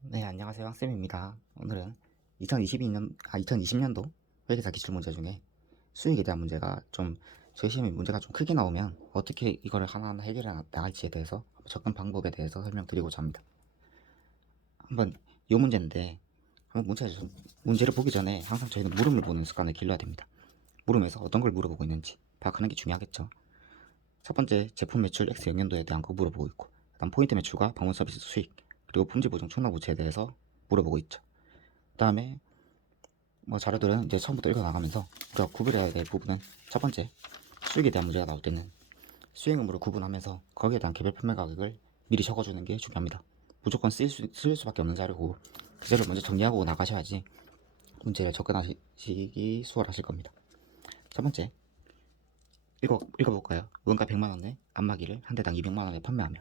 네, 안녕하세요. 쌤입니다. 오늘은 2020년도 회계사 기출 문제 중에 수익에 대한 문제가 좀 저희 시험에 문제가 좀 크게 나오면 어떻게 이거를 하나하나 해결해 나갈지에 대해서 접근 방법에 대해서 설명드리고자 합니다. 한번 이 문제인데 한번 문제를 보기 전에 항상 저희는 물음을 보는 습관을 길러야 됩니다. 물음에서 어떤 걸 물어보고 있는지 파악하는 게 중요하겠죠. 첫 번째, 제품 매출 X 연년도에 대한 거 물어보고 있고, 그다음 포인트 매출과 방문 서비스 수익, 그리고 품질 보증 총납 부채에 대해서 물어보고 있죠. 그다음에 자료들은 이제 처음부터 읽어 나가면서 우리가 구별해야 될 부분은, 첫 번째, 수익에 대한 문제가 나올 때는 수익 의무를 구분하면서 거기에 대한 개별 판매 가격을 미리 적어주는 게 중요합니다. 무조건 쓸 수밖에 없는 자료고 그 자료를 먼저 정리하고 나가셔야지 문제를 접근하시기 수월하실 겁니다. 첫 번째, 읽어볼까요? 원가 100만원에 안마기를 한 대당 200만원에 판매하며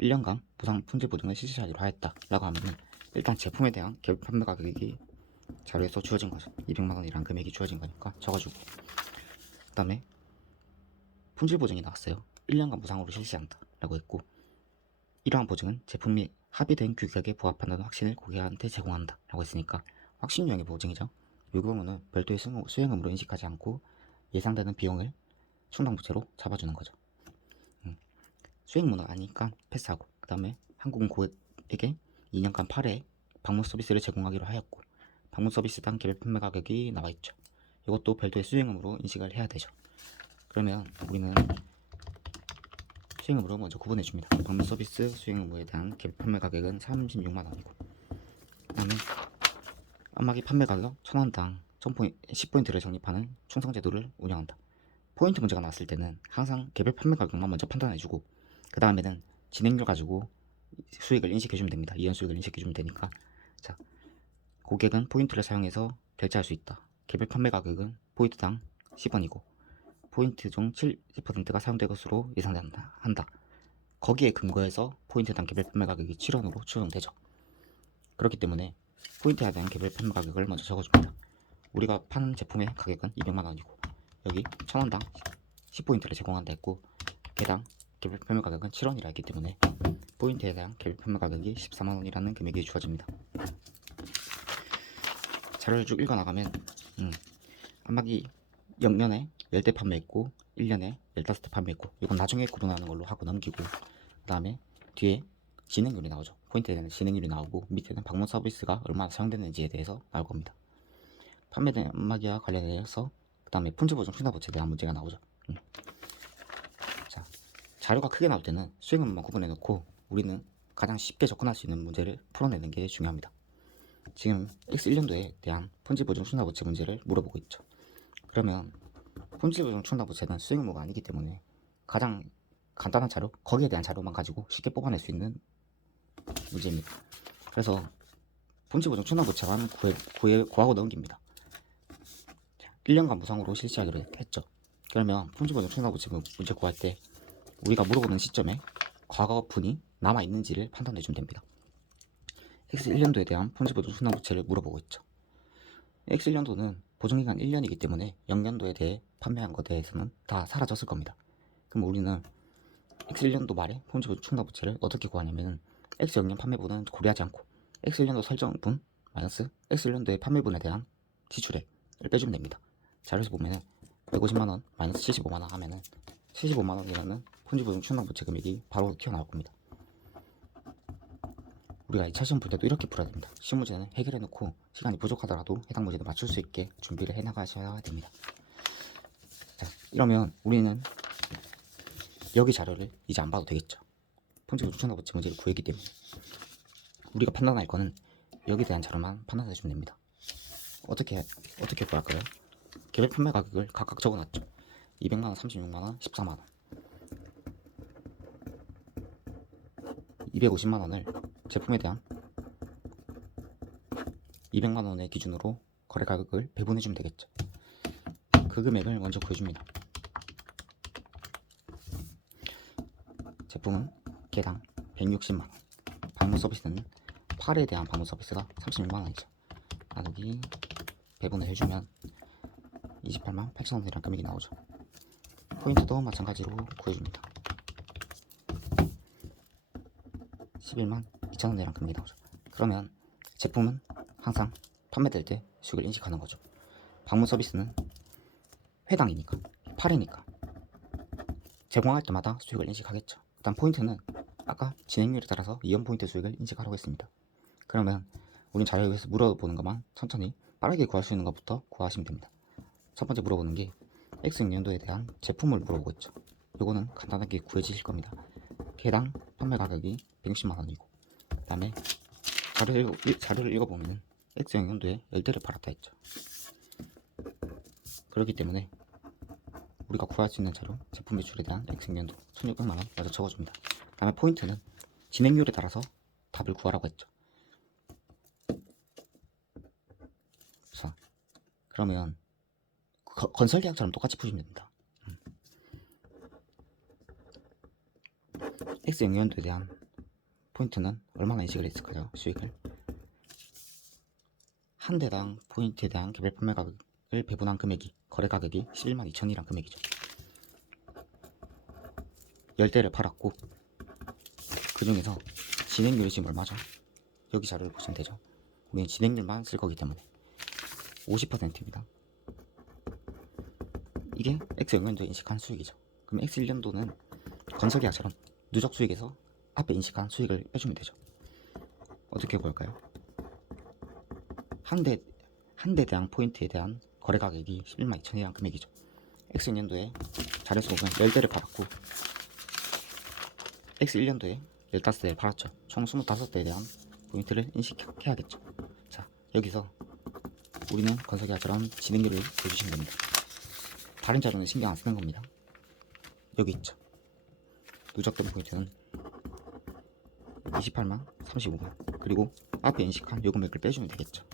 1년간 무상 품질 보증을 실시하기로 하였다 라고 하면은, 일단 제품에 대한 개별 판매 가격이 자료에서 주어진 거죠. 200만원이란 금액이 주어진 거니까 적어주고, 그 다음에 품질 보증이 나왔어요. 1년간 무상으로 실시한다 라고 했고, 이러한 보증은 제품이 합의된 규격에 부합한다는 확신을 고객한테 제공한다 라고 했으니까 확신유형의 보증이죠. 이 경우는 별도의 수행 의무로 인식하지 않고 예상되는 비용을 충당부채로 잡아주는 거죠. 수행 의무는 아니니까 패스하고, 그 다음에 한국은 고객에게 2년간 8회 방문 서비스를 제공하기로 하였고, 방문 서비스당 개별 판매 가격이 나와 있죠. 이것도 별도의 수행 의무로 인식을 해야 되죠. 그러면 우리는 수행 의무로 먼저 구분해 줍니다. 방문 서비스 수행 의무에 대한 개별 판매 가격은 36만원이고, 그 다음에 안마기 판매 가격 1000원당 10포인트를 적립하는 충성제도를 운영한다. 포인트 문제가 나왔을 때는 항상 개별 판매 가격만 먼저 판단해주고, 그 다음에는 진행률 가지고 수익을 인식해주면 됩니다. 이연 수익을 인식해주면 되니까. 자, 고객은 포인트를 사용해서 결제할 수 있다. 개별 판매 가격은 포인트당 10원이고 포인트 중 70%가 사용될 것으로 예상된다. 거기에 근거해서 포인트당 개별 판매 가격이 7원으로 추정되죠. 그렇기 때문에 포인트에 대한 개별 판매 가격을 먼저 적어줍니다. 우리가 파는 제품의 가격은 200만원이고 여기 1000원당 10포인트를 제공한다 했고, 개당 개별 판매 가격은 7원이라 했기 때문에 포인트에 대한 개별 판매 가격이 14만원이라는 금액이 주어집니다. 자료를 쭉 읽어나가면 안마기 0년에 10대 판매했고 1년에 15대 판매했고, 이건 나중에 구분하는 걸로 하고 넘기고, 그 다음에 뒤에 진행률이 나오죠. 포인트에 대한 진행률이 나오고 밑에는 방문 서비스가 얼마나 사용됐는지에 대해서 나올 겁니다. 판매된 안마기와 관련해서 그 다음에 품질보증 충당부채에 대한 문제가 나오죠. 자, 자료가 크게 나올 때는 수익률만 구분해 놓고 우리는 가장 쉽게 접근할 수 있는 문제를 풀어내는 게 중요합니다. 지금 X1년도에 대한 품질보증 충당부채 문제를 물어보고 있죠. 그러면 품질보증 충당부채는 수익 의무가 아니기 때문에 가장 간단한 자료, 거기에 대한 자료만 가지고 쉽게 뽑아낼 수 있는 문제입니다. 그래서 품질보증 충당부채만 구하고 넘깁니다. 1년간 무상으로 실시하기로 했죠. 그러면 품질보증 충당부채 문제 구할 때 우리가 물어보는 시점에 과거분이 남아있는지를 판단해주면 됩니다. X1년도에 대한 품질보증 충당부채를 물어보고 있죠. X1년도는 보증기간 1년이기 때문에 0년도에 대해 판매한 것에 대해서는 다 사라졌을 겁니다. 그럼 우리는 X1년도 말에 품질보증 충당부채를 어떻게 구하냐면, X0년 판매분은 고려하지 않고 X1년도 설정분 마이너스 X1년도의 판매분에 대한 지출액을 빼주면 됩니다. 자료에서 보면은 150만원 마이너스 75만원 하면은 75만원이라는 품질보증 충당부채 금액이 바로 튀어나올 겁니다. 우리가 2차 시험 볼 때도 이렇게 풀어야 됩니다. 시험 문제는 해결해 놓고 시간이 부족하더라도 해당 문제도 맞출 수 있게 준비를 해 나가셔야 됩니다. 자, 이러면 우리는 여기 자료를 이제 안 봐도 되겠죠. 품질보증 충당부채 문제를 구했기 때문에 우리가 판단할 거는 여기에 대한 자료만 판단해 주면 됩니다. 어떻게 구할까요? 개별 판매 가격을 각각 적어놨죠. 200만원, 36만원, 14만원, 250만원을 제품에 대한 200만원의 기준으로 거래 가격을 배분해주면 되겠죠. 그 금액을 먼저 구해줍니다. 제품은 개당 160만원, 방문 서비스는 8에 대한 방문 서비스가 36만원이죠. 나누기 배분을 해주면 28만 8천원이라는 금액이 나오죠. 포인트도 마찬가지로 구해줍니다. 11만 2천원이라는 금액이 나오죠. 그러면 제품은 항상 판매될 때 수익을 인식하는 거죠. 방문 서비스는 회당이니까, 팔이니까 제공할 때마다 수익을 인식하겠죠. 일단 포인트는 아까 진행률에 따라서 이연 포인트 수익을 인식하라고 했습니다. 그러면 우린 자료에서 물어보는 것만 천천히 빠르게 구할 수 있는 것부터 구하시면 됩니다. 첫 번째 물어보는 게 X연도에 대한 제품을 물어보고 있죠. 요거는 간단하게 구해지실 겁니다. 개당 판매 가격이 160만원이고 그 다음에 자료를 읽어보면 X연도에 열대를 팔았다 했죠. 그렇기 때문에 우리가 구할 수 있는 자료 제품 매출에 대한 X연도 1600만원 먼저 적어줍니다. 그 다음에 포인트는 진행률에 따라서 답을 구하라고 했죠. 자, 그러면 건설 계약처럼 똑같이 푸시면 됩니다. X 영연도에 대한 포인트는 얼마나 인식을 했을까요? 수익을 한 대당 포인트에 대한 개별 판매 가격을 배분한 금액이 거래 가격이 11만 2천이란 금액이죠. 10대를 팔았고 그 중에서 진행률이 지금 얼마죠? 여기 자료를 보시면 되죠. 우리는 진행률만 쓸 거기 때문에 50%입니다. 이게 X 영연도에 인식한 수익이죠. 그럼 X 1년도는 건설계약처럼 누적 수익에서 앞에 인식한 수익을 빼주면 되죠. 어떻게 구할까요? 한 대당 포인트에 대한 거래 가격이 11만 2천이라는 금액이죠. X 2년도에 자료에서 보면 10대를 팔았고 X 1년도에 15대를 팔았죠. 총 25대에 대한 포인트를 인식해야겠죠. 자, 여기서 우리는 건설계약처럼 진행률을 보여주시면 됩니다. 다른 자료는 신경 안 쓰는 겁니다. 여기 있죠. 누적된 포인트는 28만 35만 그리고 앞에 인식한 요 금액을 빼주면 되겠죠.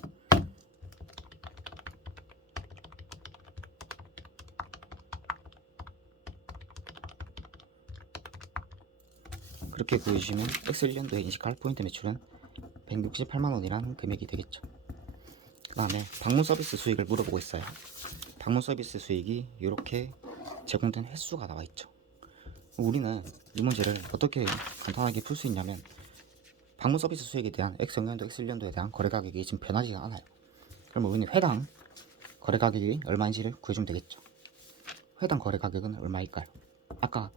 그렇게 보여주시면 X 1년도에 인식할 포인트 매출은 168만원이라는 금액이 되겠죠. 그 다음에 방문 서비스 수익을 물어보고 있어요. 방문 서비스 수익이 이렇게 제공된 횟수가 나와 있죠. 우리는 이 문제를 어떻게 간단하게 풀 수 있냐면 방문 서비스 수익에 대한 X 영년도, X 1년도에 대한 거래 가격이 지금 변하지가 않아요. 그러면 우리는 회당 거래 가격이 얼마인지를 구해주면 되겠죠. 회당 거래 가격은 얼마일까요? 아까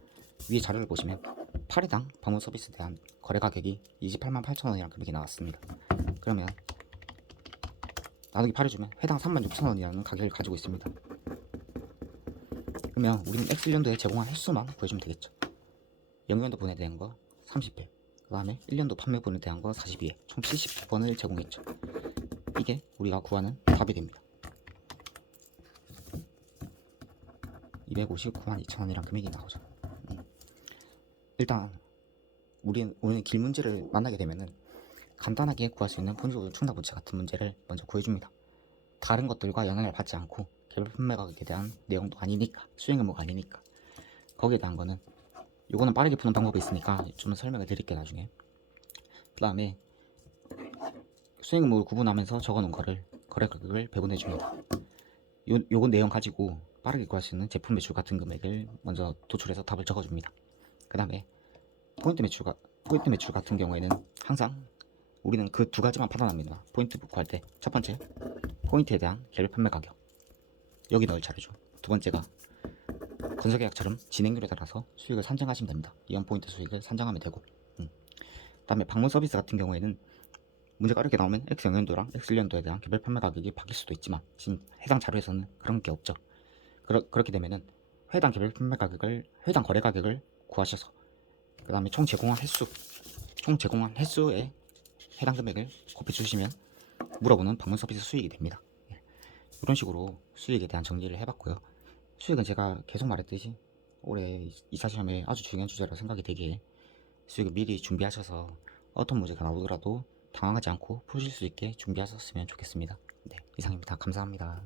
위에 자료를 보시면 8회당 방문 서비스에 대한 거래 가격이 28만 8천원이라는 금액이 나왔습니다. 그러면 나누기 8해주면 회당 36,000원이라는 가격을 가지고 있습니다. 그러면 우리는 X 1년도에 제공한 횟수만 구해주면 되겠죠. 0년도 분에 대한 거 30회, 그 다음에 1년도 판매분에 대한 거 42회, 총 70번을 제공했죠. 이게 우리가 구하는 답이 됩니다. 259만 2천원이란 금액이 나오죠. 일단 우리는 길 문제를 만나게 되면은 간단하게 구할 수 있는 분기점 충당부채 같은 문제를 먼저 구해줍니다. 다른 것들과 영향을 받지 않고 개별 판매 가격에 대한 내용도 아니니까, 수익 의무가 아니니까. 거기에 대한 거는 요거는 빠르게 푸는 방법이 있으니까 좀 설명을 드릴게요 나중에. 그 다음에 수익 의무를 구분하면서 적어놓은 거를 거래 가격을 배분해 줍니다. 요건 내용 가지고 빠르게 구할 수 있는 제품 매출 같은 금액을 먼저 도출해서 답을 적어줍니다. 그 다음에 포인트 매출 같은 경우에는 항상 우리는 그 두 가지만 판단합니다. 포인트 구할 때 첫 번째 포인트에 대한 개별 판매 가격 여기 넣을 차례죠. 두 번째가 건설계약처럼 진행률에 따라서 수익을 산정하시면 됩니다. 이연 포인트 수익을 산정하면 되고 그 다음에 방문 서비스 같은 경우에는 문제가 이렇게 나오면 X 영연도랑 X 1년도에 대한 개별 판매 가격이 바뀔 수도 있지만 지금 해당 자료에서는 그런 게 없죠. 그렇게 되면은 회당 개별 판매 가격을 회당 거래 가격을 구하셔서 그 다음에 총 제공한 횟수에 해당 금액을 곱해주시면 물어보는 방문 서비스 수익이 됩니다. 이런 식으로 수익에 대한 정리를 해봤고요. 수익은 제가 계속 말했듯이 올해 2차 시험에 아주 중요한 주제라고 생각이 되기에 수익을 미리 준비하셔서 어떤 문제가 나오더라도 당황하지 않고 푸실 수 있게 준비하셨으면 좋겠습니다. 네, 이상입니다. 감사합니다.